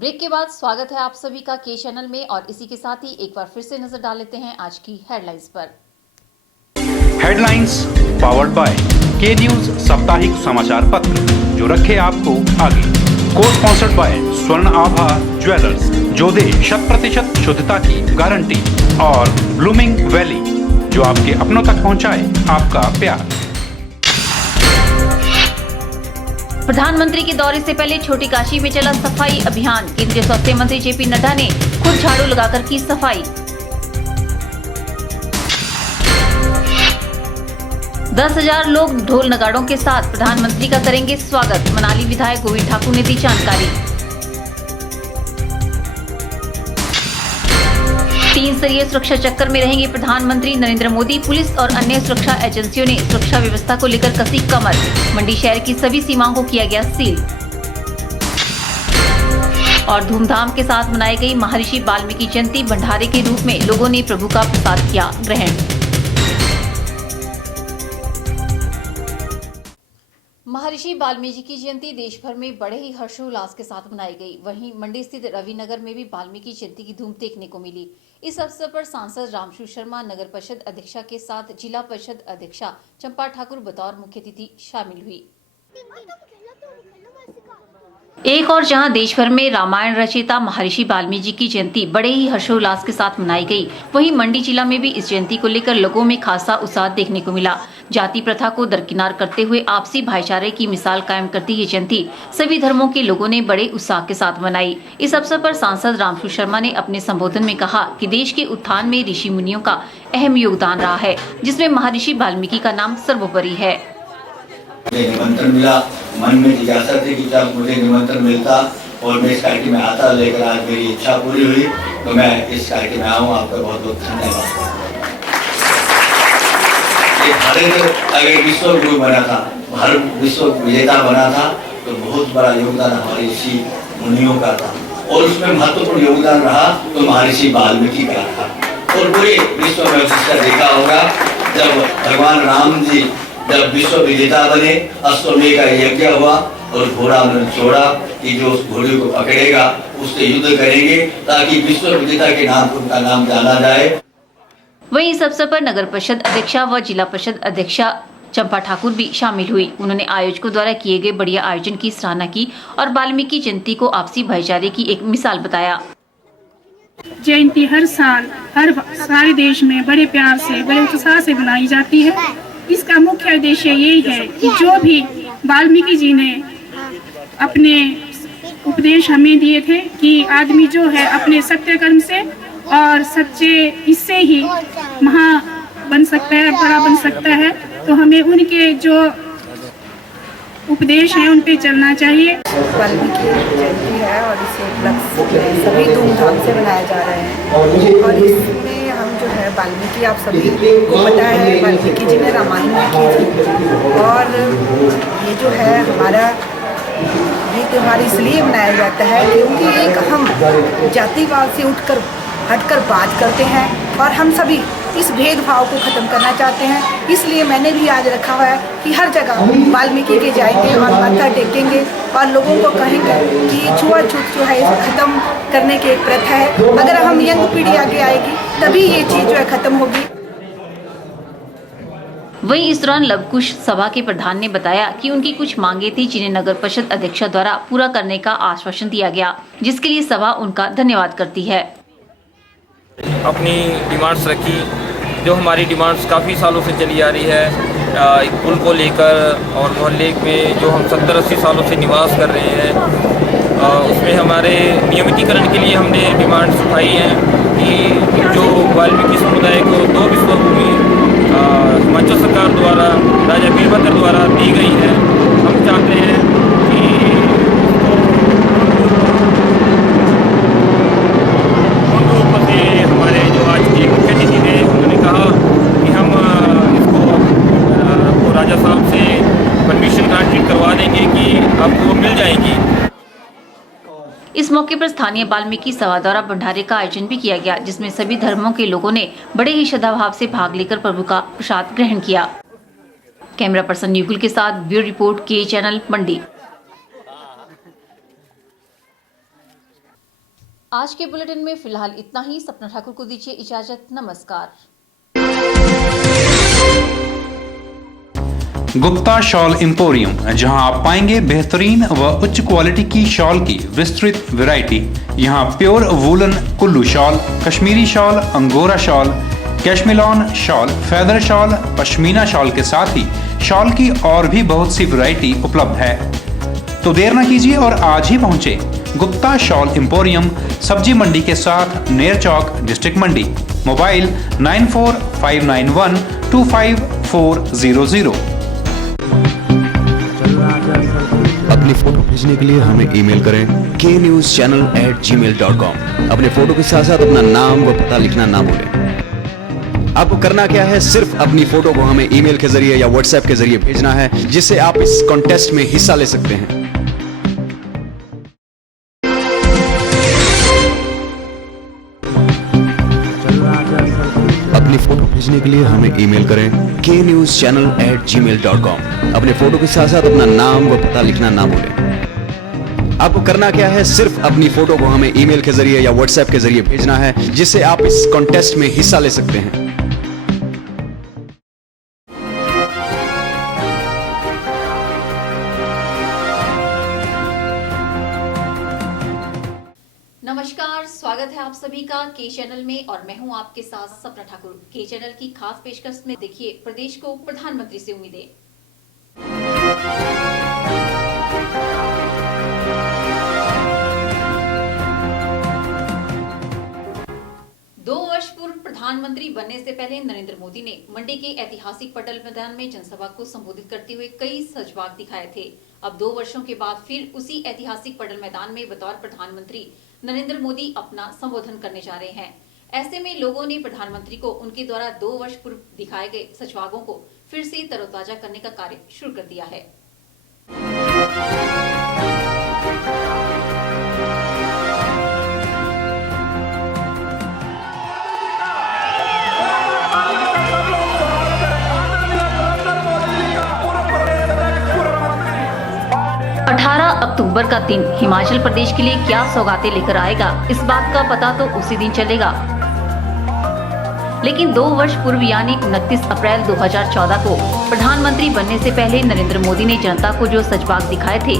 Break के बाद स्वागत है आप सभी का के चैनल में और इसी के साथ ही एक बार फिर से नजर डाल लेते हैं आज की हेडलाइंस पर। हेडलाइंस पावर्ड बाय के न्यूज साप्ताहिक समाचार पत्र जो रखे आपको आगे। को स्पॉन्सर्ड बाय स्वर्ण आभा ज्वेलर्स जो दे 100% शुद्धता की गारंटी और ब्लूमिंग वैली जो आपके अपनों तक पहुंचाए आपका प्यार। प्रधानमंत्री के दौरे से पहले छोटी काशी में चला सफाई अभियान। केंद्रीय स्वास्थ्य मंत्री जेपी नड्डा ने खुद झाड़ू लगाकर की सफाई। 10,000 लोग ढोल नगाड़ों के साथ प्रधानमंत्री का करेंगे स्वागत। मनाली विधायक गोविंद ठाकुर ने दी जानकारी। 3 स्तरीय सुरक्षा चक्कर में रहेंगे प्रधानमंत्री नरेंद्र मोदी। पुलिस और अन्य सुरक्षा एजेंसियों ने सुरक्षा व्यवस्था को लेकर कसी कमर। मंडी शहर की सभी सीमाओं को किया गया सील। और धूमधाम के साथ मनाई गई महर्षि वाल्मीकि जयंती। भंडारे के रूप में लोगों ने प्रभु का प्रसाद किया ग्रहण। महर्षि वाल्मीकि की जयंती देश भर में बड़े ही हर्षोल्लास के साथ मनाई गई। वहीं मंडी स्थित रविनगर में भी वाल्मीकि जयंती की धूम देखने को मिली। इस अवसर पर सांसद रामशु शर्मा, नगर परिषद अध्यक्षा के साथ जिला परिषद अध्यक्षा चंपा ठाकुर बतौर मुख्य अतिथि शामिल हुई। एक और जहां देश भर में रामायण रचयिता महर्षि वाल्मीकि की जयंती बड़े ही हर्षोल्लास के साथ मनाई गई, वहीं मंडी जिला में भी इस जयंती को लेकर लोगों में खासा उत्साह देखने को मिला। जाति प्रथा को दरकिनार करते हुए आपसी भाईचारे की मिसाल कायम करती ये जयंती सभी धर्मों के लोगों ने बड़े उत्साह के साथ मनाई। इस अवसर पर सांसद रामशु शर्मा ने अपने संबोधन में कहा कि देश के उत्थान में ऋषि मुनियों का अहम योगदान रहा है, जिसमें महर्षि वाल्मीकि का नाम सर्वोपरि है। मुझे निमंत्रण मिला, मन में जिज्ञासा थी कि जब मुझे निमंत्रण मिलता और मैं इस कार्यक्रम में आता, लेकर आज मेरी इच्छा पूरी हुई तो मैं इस कार्यक्रम में आऊँ। आपका बहुत बहुत धन्यवाद। ये भारत अगर विश्व गुरु बना था, भारत विश्व विजेता बना था तो बहुत बड़ा योगदान हमारे ऋषि मुनियों का था और उसमें महत्वपूर्ण योगदान रहा तो महर्षि वाल्मीकि का रहा। और पूरे विश्व में उसका देखा होगा जब भगवान राम जी जब विश्व विजेता बने, अश्वमेध का यज्ञ हुआ और घोड़ा उन्होंने छोड़ा कि जो उस घोड़े को पकड़ेगा उससे युद्ध करेंगे ताकि विश्व विजेता के नाम पर उनका नाम जाना जाए। वहीं इस अवसर पर नगर परिषद अध्यक्षा व जिला परिषद अध्यक्षा चंपा ठाकुर भी शामिल हुई। उन्होंने आयोजकों द्वारा किए गए बढ़िया आयोजन की सराहना की और वाल्मीकि जयंती को आपसी भाईचारे की एक मिसाल बताया। जयंती हर साल सारे देश में बड़े प्यार से, बड़े उत्साह से मनाई जाती है। इसका मुख्य उद्देश्य यही है कि जो भी वाल्मीकि जी ने अपने उपदेश हमें दिए थे कि आदमी जो है अपने सत्य कर्म से और सच्चे इससे ही महा बन सकता है, बड़ा बन सकता है, तो हमें उनके जो उपदेश है उन पे चलना चाहिए। वाल्मीकि जयंती है और इसे उपलक्ष्य सभी धूमधाम से मनाया जा रहे हैं और इसमें हम जो है वाल्मीकि, आप सभी को पता है वाल्मीकि जी ने रामायण लिखी थी और ये जो है हमारा ये त्योहार इसलिए मनाया जाता है क्योंकि एक हम जातिवाद से हटकर बात करते हैं और हम सभी इस भेदभाव को खत्म करना चाहते हैं। इसलिए मैंने भी आज रखा हुआ है कि हर जगह वाल्मीकि के जाएंगे और माथा टेकेंगे और लोगों को कहेंगे कि छुआछूत जो है इसको खत्म करने की एक प्रथा है। अगर हम यंग पीढ़ी आगे आएगी तभी ये चीज़ जो है खत्म होगी। वहीं इस दौरान लवकुश सभा के प्रधान ने बताया कि उनकी कुछ मांगे थी जिन्हें नगर परिषद अध्यक्षा द्वारा पूरा करने का आश्वासन दिया गया, जिसके लिए सभा उनका धन्यवाद करती है। अपनी डिमांड्स रखी जो हमारी डिमांड्स काफ़ी सालों से चली आ रही है, एक पुल को लेकर और मोहल्ले में जो हम 70-80 सालों से निवास कर रहे हैं उसमें हमारे नियमितीकरण के लिए हमने डिमांड्स उठाई हैं कि जो वाल्मीकि समुदाय को 2 विश्व भूमि हिमाचल सरकार द्वारा राजा वीरभद्र द्वारा दी गई है, हम चाहते हैं कि हमारे जो आज के मुख्य अतिथि थे उन्होंने कहा कि हम इसको राजा साहब से परमिशन ग्रांटेड करवा देंगे कि आपको मिल जाएगी। इस मौके पर स्थानीय वाल्मीकि सभा द्वारा भंडारे का आयोजन भी किया गया, जिसमें सभी धर्मों के लोगों ने बड़े ही श्रद्धाभाव से भाग लेकर प्रभु का प्रसाद ग्रहण किया। कैमरा पर्सन युगल के साथ ब्यूरो रिपोर्ट के चैनल मंडी। आज के बुलेटिन में फिलहाल इतना ही। सपना ठाकुर को दीजिए इजाजत। नमस्कार। गुप्ता शॉल एम्पोरियम, जहां आप पाएंगे बेहतरीन व उच्च क्वालिटी की शॉल की विस्तृत वैरायटी। यहां pure woollen Kullu shawl, Kashmiri shawl, angora shawl, cashmilon shawl, feather shawl, pashmina shawl के साथ ही शॉल की और भी बहुत सी वैरायटी उपलब्ध है। तो देर न कीजिए और आज ही पहुंचे गुप्ता शॉल एम्पोरियम, सब्जी मंडी के साथ नेर चौक, डिस्ट्रिक्ट मंडी। मोबाइल 9459125400। अपनी फोटो भेजने के लिए हमें ईमेल करें knewschannel@gmail.com। अपने फोटो के साथ साथ अपना नाम व पता लिखना ना भूलें। आपको करना क्या है, सिर्फ अपनी फोटो को हमें ईमेल के जरिए या व्हाट्सएप के जरिए भेजना है, जिससे आप इस कॉन्टेस्ट में हिस्सा ले सकते हैं। अपनी फोटो भेजने के लिए हमें ईमेल करें knewschannel@gmail.com। अपने फोटो के साथ साथ अपना नाम व पता लिखना ना भूलें। आपको करना क्या है, सिर्फ अपनी फोटो को हमें ईमेल के जरिए या व्हाट्सएप के जरिए भेजना है, जिससे आप इस कॉन्टेस्ट में हिस्सा ले सकते हैं। नमस्कार, स्वागत है आप सभी का के चैनल में और मैं हूं आपके साथ सपना ठाकुर। के चैनल की खास पेशकश में देखिए प्रदेश को प्रधानमंत्री से उम्मीदें। 2 वर्ष पूर्व प्रधानमंत्री बनने से पहले नरेंद्र मोदी ने मंडी के ऐतिहासिक पटेल मैदान में जनसभा को संबोधित करते हुए कई सजवाग दिखाए थे। अब 2 वर्षों के बाद फिर उसी ऐतिहासिक पटेल मैदान में बतौर प्रधानमंत्री नरेंद्र मोदी अपना संबोधन करने जा रहे हैं। ऐसे में लोगों ने प्रधानमंत्री को उनके द्वारा 2 वर्ष पूर्व दिखाए गए सजवागों को फिर से तरोताजा करने का कार्य शुरू कर दिया है। अक्टूबर का दिन हिमाचल प्रदेश के लिए क्या सौगातें लेकर आएगा, इस बात का पता तो उसी दिन चलेगा। लेकिन 2 वर्ष पूर्व यानी 29 अप्रैल 2014 को प्रधानमंत्री बनने से पहले नरेंद्र मोदी ने जनता को जो सजवाग दिखाए थे,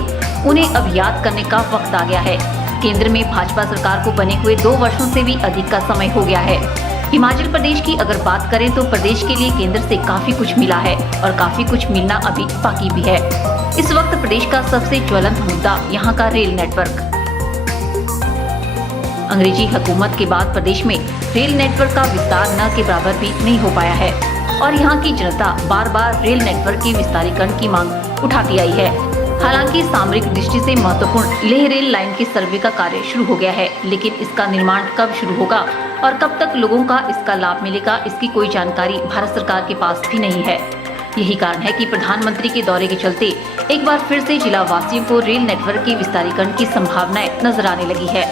उन्हें अब याद करने का वक्त आ गया है। केंद्र में भाजपा सरकार को बने हुए 2 वर्षों से भी अधिक का समय हो गया है। हिमाचल प्रदेश की अगर बात करें तो प्रदेश के लिए केंद्र से काफी कुछ मिला है और काफी कुछ मिलना अभी बाकी भी है। इस वक्त प्रदेश का सबसे ज्वलंत मुद्दा यहाँ का रेल नेटवर्क। अंग्रेजी हुकूमत के बाद प्रदेश में रेल नेटवर्क का विस्तार न के बराबर भी नहीं हो पाया है और यहाँ की जनता बार बार रेल नेटवर्क के विस्तारीकरण की मांग उठाती आई है। हालांकि सामरिक दृष्टि से महत्वपूर्ण लेह रेल लाइन के सर्वे का कार्य शुरू हो गया है, लेकिन इसका निर्माण कब शुरू होगा और कब तक लोगों का इसका लाभ मिलेगा, इसकी कोई जानकारी भारत सरकार के पास भी नहीं है। यही कारण है कि प्रधानमंत्री के दौरे के चलते एक बार फिर से जिला वासियों को रेल नेटवर्क के विस्तारीकरण की संभावनाएं नजर आने लगी है।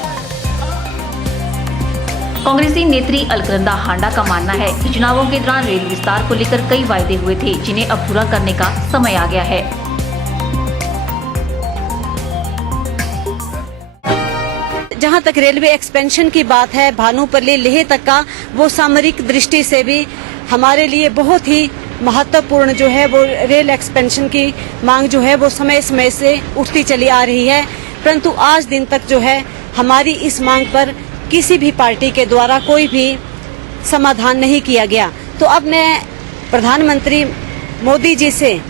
कांग्रेसी नेत्री अलकनंदा हांडा का मानना है कि चुनावों के दौरान रेल विस्तार को लेकर कई वायदे हुए थे, जिन्हें अब पूरा करने का समय आ गया है। जहां तक रेलवे एक्सपेंशन की बात है, भानुपल्ली लेह तक का वो सामरिक दृष्टि से भी हमारे लिए बहुत ही महत्वपूर्ण जो है वो रेल एक्सपेंशन की मांग जो है वो समय समय से उठती चली आ रही है, परंतु आज दिन तक जो है हमारी इस मांग पर किसी भी पार्टी के द्वारा कोई भी समाधान नहीं किया गया। तो अब मैं प्रधानमंत्री मोदी जी से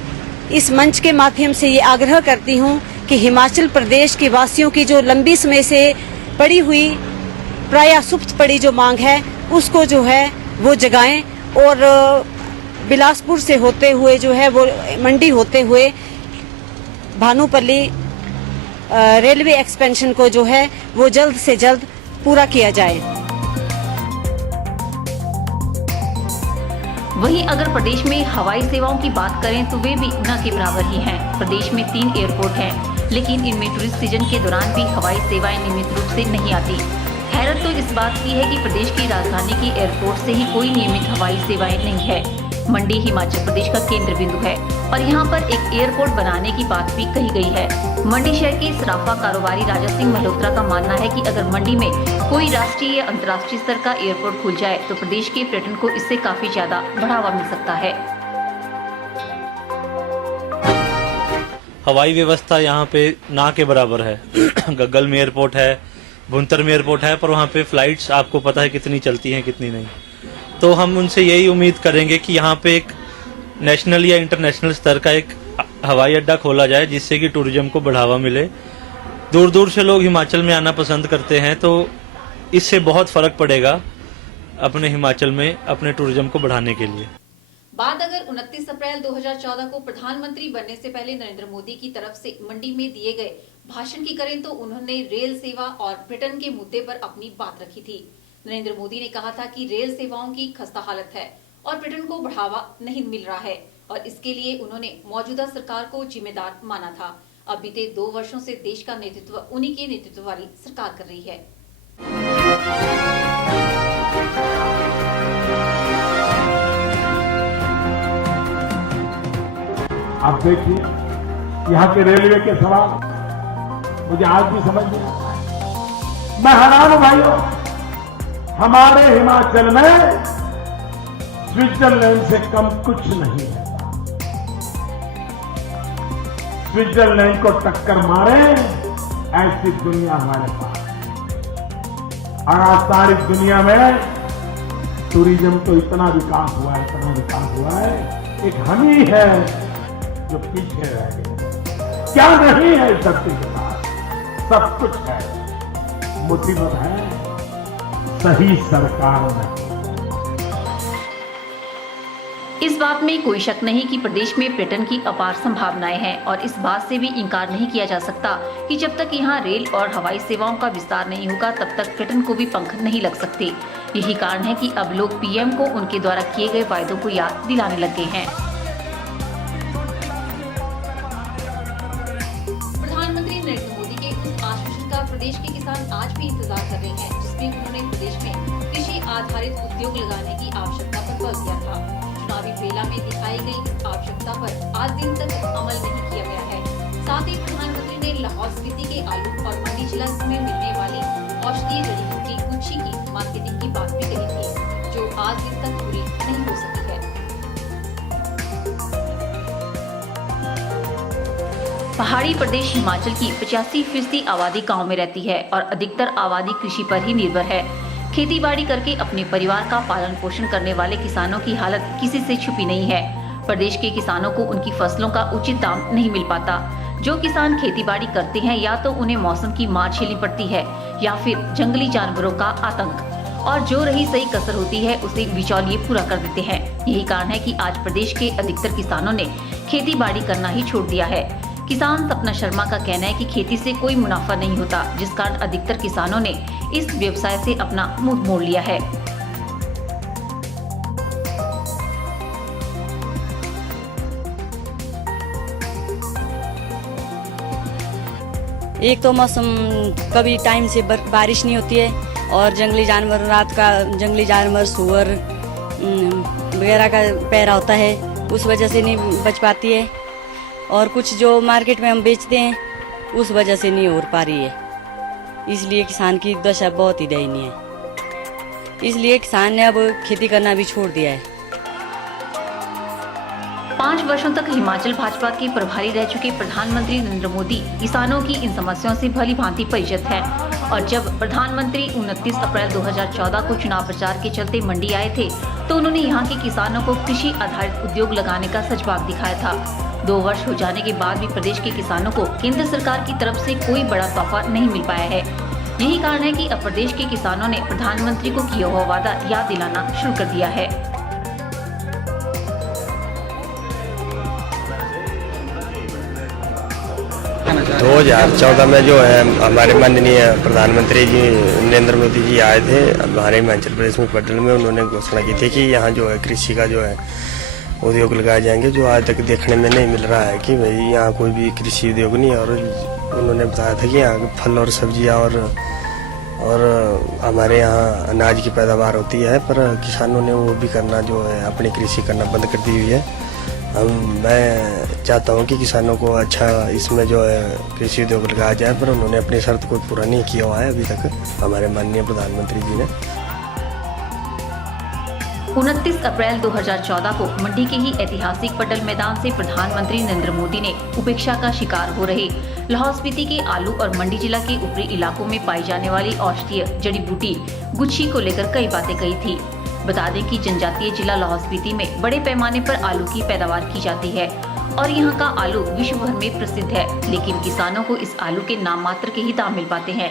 इस मंच के माध्यम से ये आग्रह करती हूँ कि हिमाचल प्रदेश के वासियों की जो लंबी समय से पड़ी हुई प्राय सुप्त पड़ी जो मांग है, उसको जो है वो जगाएं और बिलासपुर से होते हुए जो है वो मंडी होते हुए भानुपल्ली रेलवे एक्सपेंशन को जो है वो जल्द से जल्द पूरा किया जाए। वहीं अगर प्रदेश में हवाई सेवाओं की बात करें तो वे भी न के बराबर ही हैं। प्रदेश में 3 एयरपोर्ट हैं, लेकिन इनमें टूरिस्ट सीजन के दौरान भी हवाई सेवाएं नियमित रूप से नहीं आती। हैरत तो इस बात की है कि प्रदेश की राजधानी के एयरपोर्ट से ही कोई नियमित हवाई सेवाएं नहीं है। मंडी हिमाचल प्रदेश का केंद्र बिंदु है और यहाँ पर एक एयरपोर्ट बनाने की बात भी कही गई है। मंडी शहर के सराफा कारोबारी राजा सिंह मल्होत्रा का मानना है कि अगर मंडी में कोई राष्ट्रीय या अंतर्राष्ट्रीय स्तर का एयरपोर्ट खुल जाए तो प्रदेश के पर्यटन को इससे काफी ज्यादा बढ़ावा मिल सकता है। हवाई व्यवस्था यहाँ पे ना के बराबर है। गग्गल में एयरपोर्ट है, भुंतर में एयरपोर्ट है, पर वहाँ पे फ्लाइट्स आपको पता है कितनी चलती हैं कितनी नहीं। तो हम उनसे यही उम्मीद करेंगे कि यहाँ पे एक नेशनल या इंटरनेशनल स्तर का एक हवाई अड्डा खोला जाए जिससे कि टूरिज्म को बढ़ावा मिले। दूर दूर से लोग हिमाचल में आना पसंद करते हैं, तो इससे बहुत फर्क पड़ेगा अपने हिमाचल में अपने टूरिज्म को बढ़ाने के लिए। बात अगर 29 अप्रैल 2014 को प्रधानमंत्री बनने से पहले नरेंद्र मोदी की तरफ से मंडी में दिए गए भाषण की करें तो उन्होंने रेल सेवा और पर्यटन के मुद्दे पर अपनी बात रखी थी। नरेंद्र मोदी ने कहा था कि रेल सेवाओं की खस्ता हालत है और पर्यटन को बढ़ावा नहीं मिल रहा है और इसके लिए उन्होंने मौजूदा सरकार को जिम्मेदार माना था। अब बीते 2 वर्षों से देश का नेतृत्व उन्हीं के नेतृत्व वाली सरकार कर रही है। आप देखिए यहाँ के रेलवे के सवाल मुझे आज भी समझ नहीं आता है। मैं हैरान हूं भाइयों, हमारे हिमाचल में स्विट्जरलैंड से कम कुछ नहीं है। स्विट्जरलैंड को टक्कर मारे ऐसी दुनिया हमारे पास। और आज सारी दुनिया में टूरिज्म तो इतना विकास हुआ है, इतना विकास हुआ है, एक हम ही है जो पीछे रह गए। क्या नहीं है इस धरती के पास? सब कुछ है, मुसीबत है सही सरकार नहीं। इस बात में कोई शक नहीं कि प्रदेश में पर्यटन की अपार संभावनाएं हैं और इस बात से भी इंकार नहीं किया जा सकता कि जब तक यहाँ रेल और हवाई सेवाओं का विस्तार नहीं होगा तब तक पर्यटन को भी पंख नहीं लग सकते। यही कारण है कि अब लोग पीएम को उनके द्वारा किए गए वायदों को याद दिलाने लग गए हैं। प्रधानमंत्री नरेंद्र मोदी के उस आश्वासन का प्रदेश के किसान आज भी इंतजार कर रहे हैं जिसमें उन्होंने प्रदेश में कृषि आधारित उद्योग लगाने की आवश्यकता पर बल दिया था। चुनावी बेला में दिखाई गई इस आवश्यकता पर आज दिन तक अमल नहीं किया गया है। साथ ही प्रधानमंत्री ने लाहौल स्पीति के आलू और मंडी जिला में मिलने वाली औषधीय जड़ी बूटी गुच्छी की मार्केटिंग की बात भी कही थी जो आज दिन तक पूरी नहीं हो सकी है। पहाड़ी प्रदेश हिमाचल की 85% आबादी गाँव में रहती है और अधिकतर आबादी कृषि पर ही निर्भर है। खेती बाड़ी करके अपने परिवार का पालन पोषण करने वाले किसानों की हालत किसी से छुपी नहीं है। प्रदेश के किसानों को उनकी फसलों का उचित दाम नहीं मिल पाता। जो किसान खेती बाड़ी करते हैं या तो उन्हें मौसम की मार झेलनी पड़ती है या फिर जंगली जानवरों का आतंक और जो रही सही कसर होती है उसे बिचौलिए पूरा कर देते हैं। यही कारण है कि आज प्रदेश के अधिकतर किसानों ने खेती बाड़ी करना ही छोड़ दिया है। किसान सपना शर्मा का कहना है कि खेती से कोई मुनाफा नहीं होता जिस कारण अधिकतर किसानों ने इस व्यवसाय से अपना मुंह मोड़ लिया है। एक तो मौसम कभी टाइम से बारिश नहीं होती है और जंगली जानवर रात का जंगली जानवर सुअर वगैरह का पैरा होता है उस वजह से नहीं बच पाती है और कुछ जो मार्केट में हम बेचते हैं उस वजह से नहीं हो पा रही है। इसलिए किसान की दशा बहुत ही दयनीय है। इसलिए किसान ने अब खेती करना भी छोड़ दिया है। 5 वर्षों तक हिमाचल भाजपा के प्रभारी रह चुके प्रधानमंत्री नरेंद्र मोदी किसानों की इन समस्याओं से भली भांति परिचित हैं और जब प्रधानमंत्री 29 अप्रैल 2014 को चुनाव प्रचार के चलते मंडी आए थे तो उन्होंने यहाँ के किसानों को कृषि आधारित उद्योग लगाने का सच बात दिखाया था। 2 वर्ष हो जाने के बाद भी प्रदेश के किसानों को केंद्र सरकार की तरफ से कोई बड़ा तोहफा नहीं मिल पाया है। यही कारण है कि अब प्रदेश के किसानों ने प्रधानमंत्री को किया हुआ वादा याद दिलाना शुरू कर दिया है। 2014 में जो है हमारे माननीय प्रधानमंत्री जी नरेंद्र मोदी जी आए थे हमारे हिमाचल प्रदेश में पटन में। उन्होंने घोषणा की थी कि यहाँ जो है कृषि का जो है उद्योग लगाए जाएंगे, जो आज तक देखने में नहीं मिल रहा है कि भाई यहाँ कोई भी कृषि उद्योग नहीं है। और उन्होंने बताया था कि यहाँ फल और सब्जियाँ और और हमारे यहाँ अनाज की पैदावार होती है, पर किसानों ने वो भी करना जो है अपनी कृषि करना बंद कर दी हुई है। मैं चाहता हूँ कि किसानों को अच्छा इसमें जो है कृषि उद्योग लगाया जाए, पर उन्होंने अपनी शर्त को पूरा नहीं किया हुआ है अभी तक हमारे माननीय प्रधानमंत्री जी ने। 29 अप्रैल 2014 को मंडी के ही ऐतिहासिक पटल मैदान से प्रधानमंत्री नरेंद्र मोदी ने उपेक्षा का शिकार हो रहे लाहौल स्पीति के आलू और मंडी जिला के ऊपरी इलाकों में पाई जाने वाली औषधीय जड़ी बूटी गुच्छी को लेकर कई बातें कही थी। बता दें कि जनजातीय जिला लाहौल स्पीति में बड़े पैमाने पर आलू की पैदावार की जाती है और यहाँ का आलू विश्व भर में प्रसिद्ध है, लेकिन किसानों को इस आलू के नाम मात्र के ही दाम मिल पाते हैं,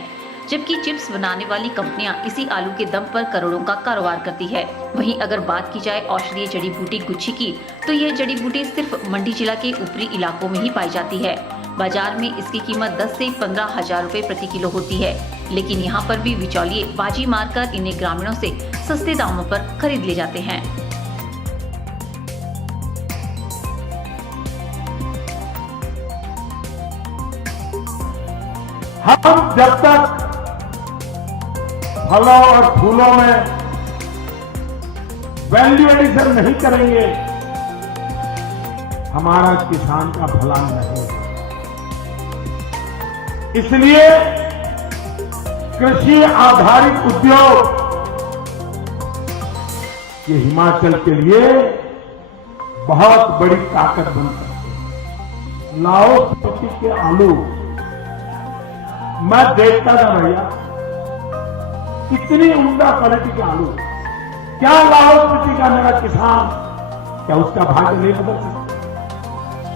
जबकि चिप्स बनाने वाली कंपनियां इसी आलू के दम पर करोड़ों का कारोबार करती है। वहीं अगर बात की जाए औषधीय जड़ी बूटी गुच्छी की, तो यह जड़ी बूटी सिर्फ मंडी जिला के ऊपरी इलाकों में ही पाई जाती है। बाजार में इसकी कीमत 10 से 15 हजार रुपए प्रति किलो होती है, लेकिन यहाँ पर भी बिचौलिए बाजी मारकर इन्हें ग्रामीणों से सस्ते दामों पर खरीद ले जाते हैं। हम जब तक फलों और फूलों में वैल्यू एडिशन नहीं करेंगे, हमारा किसान का भला नहीं होगा। इसलिए कृषि आधारित उद्योग ये हिमाचल के लिए बहुत बड़ी ताकत बन सकते हैं। लाहौल स्पीति के आलू मैं देखता था भैया, इतनी उम्दा क्वालिटी के आलू, क्या लाहौल स्पीति का मेरा किसान क्या उसका भाग्य नहीं बदल सकता?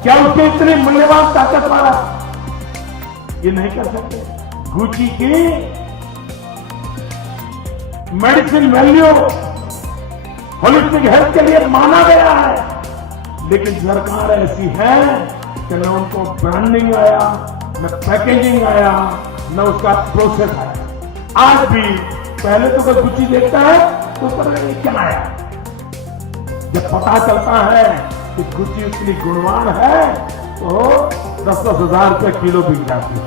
क्या उसके इतने मूल्यवान ताकत वाला ये नहीं कर सकते? गुच्छी की मेडिसिन वैल्यू होलिस्टिक हेल्थ के लिए माना गया है, लेकिन सरकार ऐसी है कि न उनको ब्रांडिंग आया, न पैकेजिंग आया, न उसका प्रोसेस आया। आज भी पहले तो कोई गुच्छी देखता है तो उसका क्या आया, जब पता चलता है कि गुच्छी उतनी गुणवान है तो 10-10 हजार रुपए किलो बिक जाती है।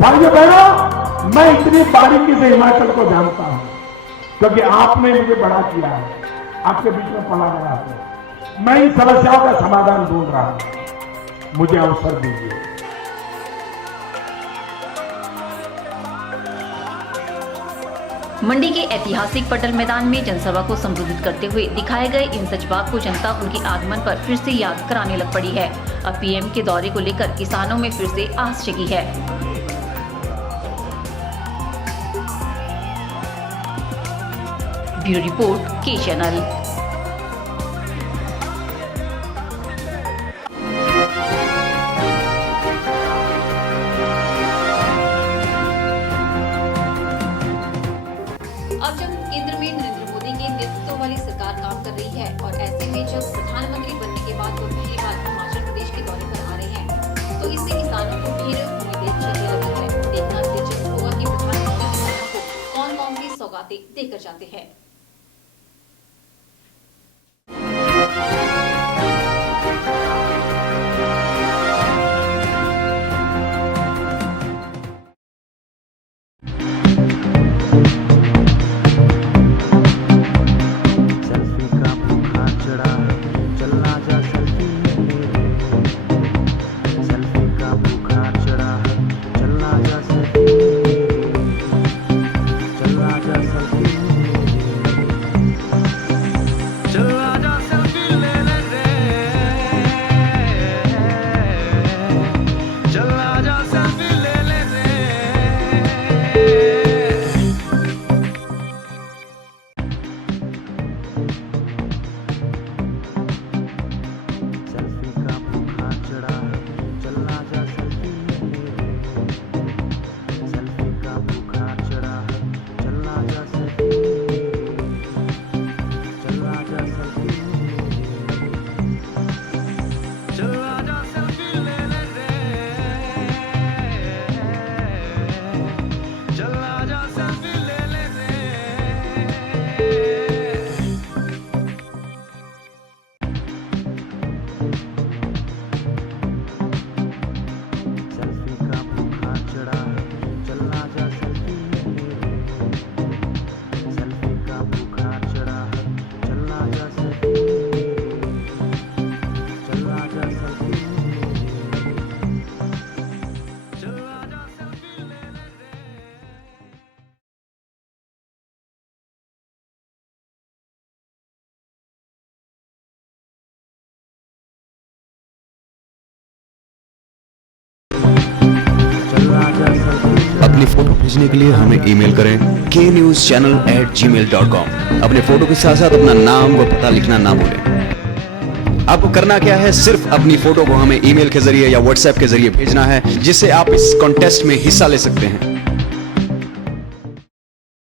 भाइयों बहनों, मैं इतनी बारीकी से हिमाचल को जानता हूं क्योंकि आपने मुझे बड़ा किया है, आपके बीच में पला बड़ा है। मैं इन समस्याओं का समाधान ढूंढ रहा हूं, मुझे अवसर दीजिए। मंडी के ऐतिहासिक पटल मैदान में जनसभा को संबोधित करते हुए दिखाए गए इन सचबाग को जनता उनके आगमन पर फिर से याद कराने लग पड़ी है। अब पीएम के दौरे को लेकर किसानों में फिर से आस जगी है। ब्यूरो रिपोर्ट के चैनल। अब जब केंद्र में नरेंद्र मोदी के नेतृत्व वाली सरकार काम कर रही है और ऐसे में जब प्रधानमंत्री बनने के बाद वो पहली बार हिमाचल प्रदेश के दौरे पर आ रहे हैं, तो इससे किसानों को ढेर उम्मीदें जगने लगी है। देखना दिलचस्प होगा कि प्रधानमंत्री किसानों को कौन-कौन सी सौगातें देकर जाते हैं। अपनी फोटो भेजने के लिए हमें ईमेल करें knewschannel@gmail.com। अपने फोटो के साथ साथ अपना नाम व पता लिखना ना भूलें। आपको करना क्या है, सिर्फ अपनी फोटो को हमें ईमेल के जरिए या व्हाट्सएप के जरिए भेजना है, जिससे आप इस कॉन्टेस्ट में हिस्सा ले सकते हैं।